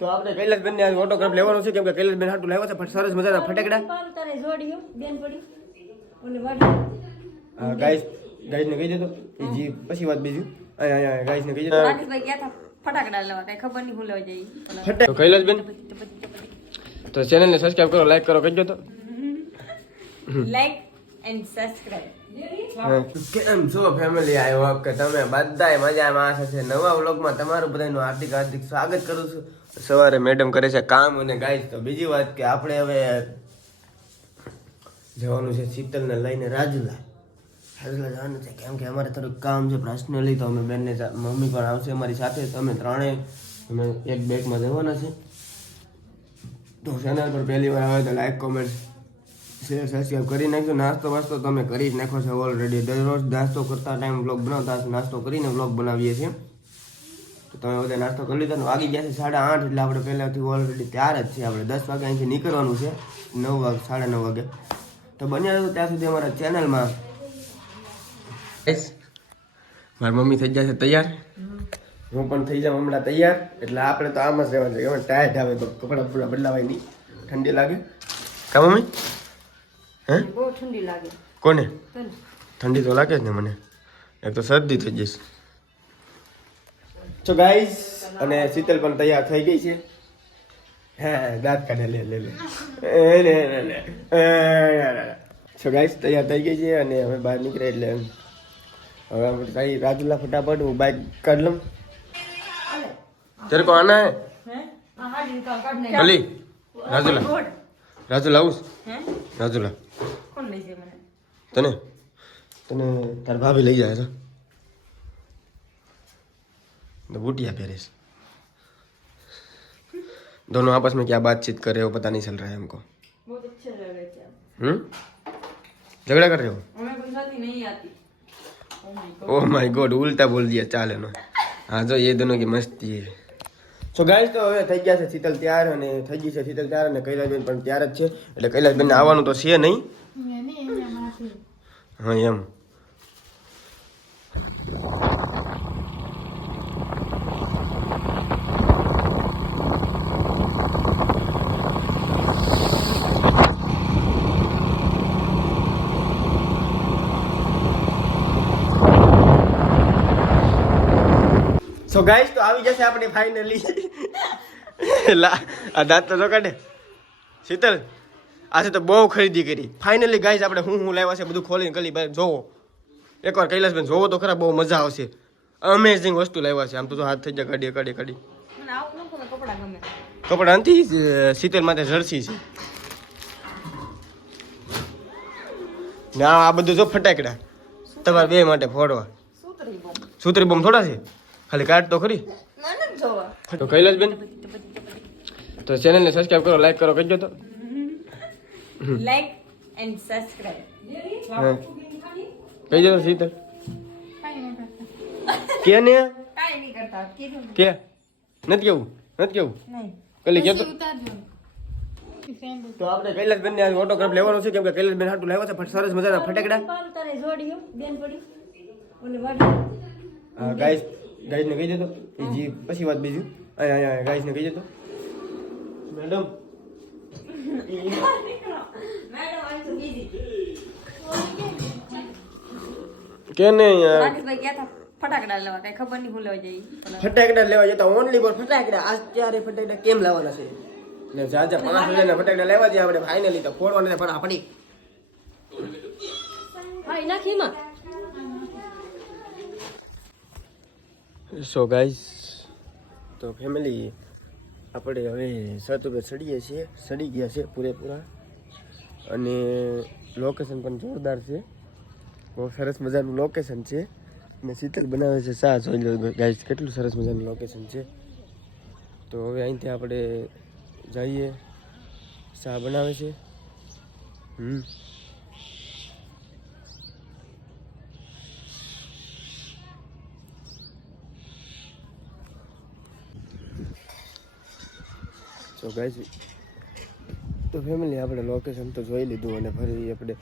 તો આપણે કૈલાસબેન ને ઓટોગ્રાફ લેવાનો છે કેમ કે કૈલાસબેન હાટું લાવ્યો છે પણ સરસ મજાના ફટાકડા. પાલ તારે જોડ્યો બેન પડી ઓલે ગાઈસ ગાઈસ ને કહી દેતો એ જી પછી વાત બીજું. ગાઈસ ને કહી દેતો. રાકેશભાઈ ગયા હતા ફટાકડા લેવા કઈ ખબર નહીં હું લેવા જઈ. તો કૈલાસબેન? તો ચેનલ ને સબસ્ક્રાઇબ કરો લાઈક કરો કહી દો તો લાઈક એન્ડ સબસ્ક્રાઇબ કેમ છો ફેમિલી આઈ હોપ કે તમે બધાય મજામાં હશે નવા વ્લોગમાં તમારું બધાનું હાર્દિક હાર્દિક સ્વાગત કરું છું. સવારે મેડમ કરે છે કામ અને ગાઈસ તો બીજી વાત કે આપણે હવે જવાનું છે શીતલને લઈને રાજુલા. રાજુલા જવાનું છે. કેમ કે અમારે થોડુંક કામ છે પર્સનલી તો અમે બેનને મમ્મી પણ આવશે અમારી સાથે. તો અમે ત્રણેય, અમે એક બેગમાં જવાના છે. તો ચેનલ પર પહેલી વાર આવે તો લાઈક કોમેન્ટ શેર સબસ્ક્રાઈબ કરી નાખજો નાસ્તો વાસ્તો તમે કરી જ નાખો છો ઓલરેડી દરરોજ નાસ્તો કરતા ટાઈમ બ્લોગ બનાવતા નાસ્તો કરીને બ્લોગ બનાવીએ છીએ. તો તમે બધા નાસ્તો કરી લીધો વાગી ગયા છે સાડા આઠ એટલે આપણે પહેલાંથી ઓલરેડી ત્યાર જ છે આપણે. દસ વાગે અહીંથી નીકળવાનું છે. નવ વાગે સાડા નવ વાગે. તો બન્યા રહેજો ત્યાં સુધી અમારા ચેનલમાં મારી મમ્મી થઈ જશે તૈયાર? હું પણ થઈ જાઉં હમણાં તૈયાર. એટલે આપણે તો આમ જ રહેવાનું છે. ટાયર્ડ આવે તો કપડાં પૂરા બદલાવાય નહીં. ઠંડી લાગે. કા મમ્મી? હે? બહુ ઠંડી લાગે. કોને? ઠંડી તો લાગે જ ને મને. એક તો શરદી થઈ જઈશ. તો ગાઈઝ અને શીતલ પણ તૈયાર થઈ ગઈ છે. હા દાંત કાઢે લે લે લે. એ લે લે લે. સો ગાઈસ તૈયાર થઈ ગઈ છે અને હવે બહાર નીકળે એટલે હવે આપણે કઈ રાજુલા ફટાફટ હું બાઇક કાઢ લઉં. તેરે કો આના હે? હે? આ હાડી કામ કાઢ નહીં અલી રાજુલા ગોળ રાજુલા આવું હે રાજુલા કોણ લઈ જાય મને તને તને તાર ભાભી લઈ જાય તો तो बूटिया पेरिस दोनों आपस में क्या बातचीत कर रहे हो पता नहीं चल रहा है हमको બહુ अच्छे लग रहे थे हम्म झगड़ा कर रहे हो हमें गुजराती नहीं आती Oh my God. Oh my God उल्टा बोल दिया चाल नो हाँ जो ये दोनों की मस्ती है સો ગાઈસ તો હવે થઈ ગયા છે શીતલ તૈયાર અને થઈ ગઈ છે શીતલ તૈયાર અને કૈલાસબેન પણ તૈયાર જ છે. એટલે કૈલાસબેન આવવાનું તો છે નહીં. હા, એમ. સો ગાઈસ તો આવી જશે આપણી ફાઇનલી લા આ દાંત તો કાઢે. શીતલ આજે તો બહુ ખરીદી કરી. ફાઇનલી ગાઈઝ આપણે હું હું લાવ્યા છે બધું ખોલીને ગલી ભાઈ જોવો. એકવાર કૈલાસભાઈ જોવો તો ખરા બહુ મજા આવશે. અમેઝિંગ વસ્તુ લાવ્યા છે. આમ તો હાથ થઈ જાય કાઢી કાઢી કાઢી કપડાં નથી શીતલ માટે જર્સી છે. ના આ બધું જો ફટાકડા. તમારે બે માટે ફોડવા. સુતરી બોમ્બ. થોડા છે? ખાલી કાઢ તો ખરી. તો કૈલાસબેન? તો ચેનલને સબસ્ક્રાઇબ કરો લાઈક કરો કહેજો તો. લાઈક એન્ડ સબસ્ક્રાઇબ હા. કહેજો તો સીધા. કે ને? કાંઈ નહીં કરતા. કે? નથી કેવું? નથી કેવું? નહીં. કલી કેતો તો? આપણે કૈલાસબેન ને ઓટોગ્રાફ લેવાનો છે કેમ કે કૈલાસબેન હાટું લાવ્યો છે ફટ સરસ મજાના ફટાકડા. પાલ તારે જોડ્યો બેન પડી ઓલે વાડી ગાઈસ ગાઈસ ને કહી દેતો જી પછી વાત બીજું. ગાઈસ ને કહી દેતો મેડમ. મેડમ આઈ તો બીજી કે ને યાર ફટાકડા લેવા કઈ ખબર નહીં હું લેવા જઈ. ફટાકડા લેવા જતા ઓનલી ફોર ફટાકડા. આજ ત્યારે ફટાકડા કેમ લાવવાના છે? ને જાજા પાંચ હજારના ફટાકડા લેવા દે આપણે ફાઇનલી તો ફોડવાના હા નાખી સો ગાઈસ તો ફેમિલી આપણે હવે છત ઉપર ચડીએ છીએ ચડી ગયા છે પૂરેપૂરા. અને લોકેશન પણ જોરદાર છે. બહુ સરસ મજાનું લોકેશન છે. અને શીતલ બનાવે છે શા જોઈ લો ગાઈસ કેટલું સરસ મજાનું લોકેશન છે. તો હવે અહીંથી આપણે જઈએ. શા બનાવે છે. હમ. સો ગાઈસ તો ફેમિલી આપણે લોકેશન તો જોઈ લીધું અને ફરી આપણે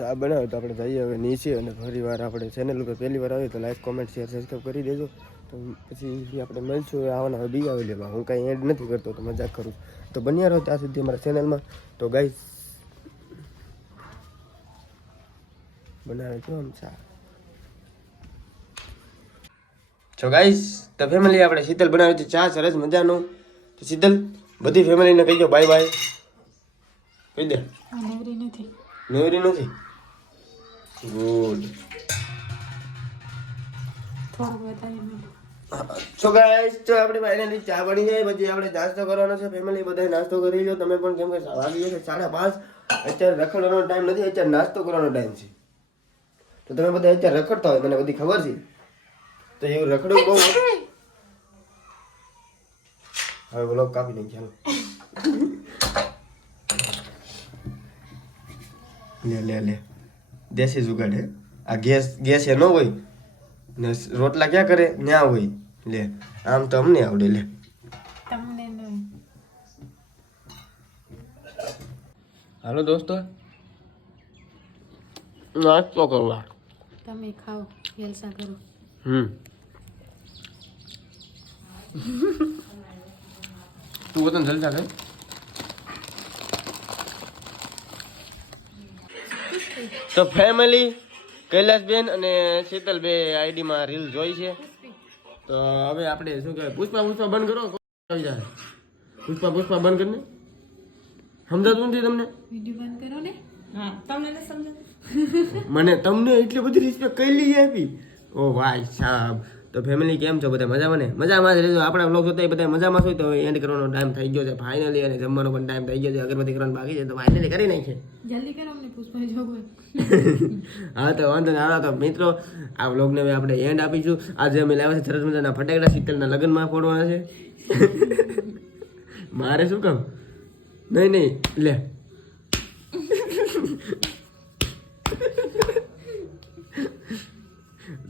આ બનાવ્યું તો આપણે જઈએ હવે નીચે અને ફરી વાર આપણે ચેનલ ઉપર પહેલી વાર આવીએ તો લાઈક કોમેન્ટ શેર સબસ્ક્રાઈબ કરી દેજો. તો તો પછી આપણે મળશું આવવાના હવે બીજા વિડીયોમાં. હું કાંઈ એડ નથી કરતો તો મજાક કરું તો બન્યા રહો ત્યાં સુધી અમારા ચેનલમાં તો ગાઈસ બનાવે છો આમ ચા તો ગાઈસ તો ફેમિલી આપણે શીતલ બનાવી છે. ચા સરસ મજાનું. તો શીતલ બધી ફેમિલીને કહી દો બાય બાય કહી દે. નેવરી નથી. નેવરી નથી? ગુડ સો ગાઈસ તો આપણે ફાઇનલી ચા બની જાય પછી આપણે નાસ્તો કરવાનો છે. ફેમિલી બધાય નાસ્તો કરી લો તમે પણ કેમ કે વાગી ગયા છે સાડા પાંચ. અત્યારે રખડવાનો ટાઈમ નથી અત્યારે નાસ્તો કરવાનો ટાઈમ છે. તો તમે બધા અત્યારે રખડતા હોય મને બધી ખબર છે. તો એવું રખડવું બહુ હવે બોલો કાપી નહીં ચાલો લે લે લે દેશી જુગાડ આ ગેસ ગેસ એ ન હોય ને રોટલા ક્યાં કરે ન્યા હોય લે આમ તો અમને આવડે લે તમને હાલો દોસ્તો નાસ્તો કરવા તમે ખાઓ જલસા કરો હમ તું વતન જલસા કર. તો ફેમિલી કૈલાસબેન અને શીતલ બે આઈડીમાં રીલ જોઈ છે. તો હવે આપણે શું કહેવાય પુષ્પા પુષ્પા બંધ કરો આવી જાય પુષ્પા પુષ્પા બંધ કરીને સમજાતું નથી તમને? વીડિયો બંધ કરો ને. મને તમને એટલી બધી રિસ્પેક્ટ કઈ લઈ આપી? ઓ ભાઈ સાહેબ તો ફેમિલી કેમ છો? બધા મજામાં ને? મજામાં જ રહેજો. આપણા બ્લોગ જોતા બધા મજામાં હોય તો એન્ડ કરવાનો ટાઈમ થઈ ગયો છે. ફાઇનલી અને જમવાનો પણ ટાઈમ થઈ ગયો છે. અગરબત્તી કરવાનું બાકી છે. તો ફાઇનલી કરી નાખીએ. જલ્દી કરો અમને પુષ્પા જોગ હા તો વાંધો હાલો તો મિત્રો આ બ્લોગને હવે આપણે એન્ડ આપીશું. આજે અમે લાવ્યા છે સરસ મજાના ફટાકડા. શીતલના લગ્નમાં ફોડવાના છે. મારે શું કામ? નહીં નહીં. લે.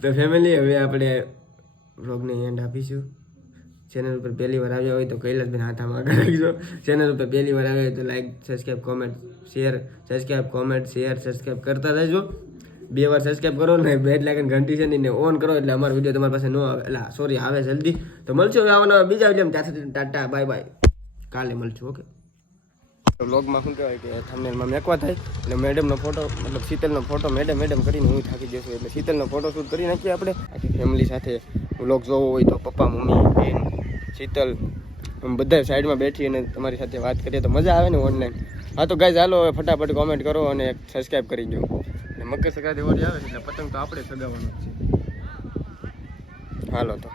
તો ફેમિલી હવે આપણે વ્લોગને એન્ડ આપીશું. ચેનલ ઉપર પહેલી વાર આવ્યા હોય તો કૈલાસભાઈ હાથામાં આગળ રાખજો. ચેનલ ઉપર પહેલી વાર આવ્યા હોય તો like subscribe comment share subscribe comment share subscribe કરતા રહેજો. બે વાર સબસ્ક્રાઈબ કરો ને બેડ લાગન ઘંટી છે ને ઓન કરો એટલે અમારો વીડિયો તમારી પાસે ન આવે. એટલે સોરી આવે જલ્દી. તો મળશું હવે આવવાના બીજા વીડિયો ત્યાંથી ટાટા બાય બાય કાલે મળશું ઓકે વ્લોગમાં શું કહેવાય કે થંબનેલમાં મેકવા થાય. એટલે મેડમનો ફોટો મતલબ શીતલનો ફોટો મેડમ મેડમ કરીને હું થાકી જશું એટલે શીતલનો ફોટો શૂટ કરી નાખીએ આપણે. આખી ફેમિલી સાથે વ્લોગ જોવો હોય તો પપ્પા મમ્મી બેન શીતલ બધા સાઈડમાં બેઠી અને તમારી સાથે વાત કરીએ તો મજા આવે ને ઓનલાઈન હા તો ગાઈઝ હાલો હવે ફટાફટ કોમેન્ટ કરો અને સબસ્ક્રાઈબ કરી દો મકર સંક્રાંતિ ઓળી આવે એટલે પતંગ તો આપણે સગાવવાનો છે. હાલો તો.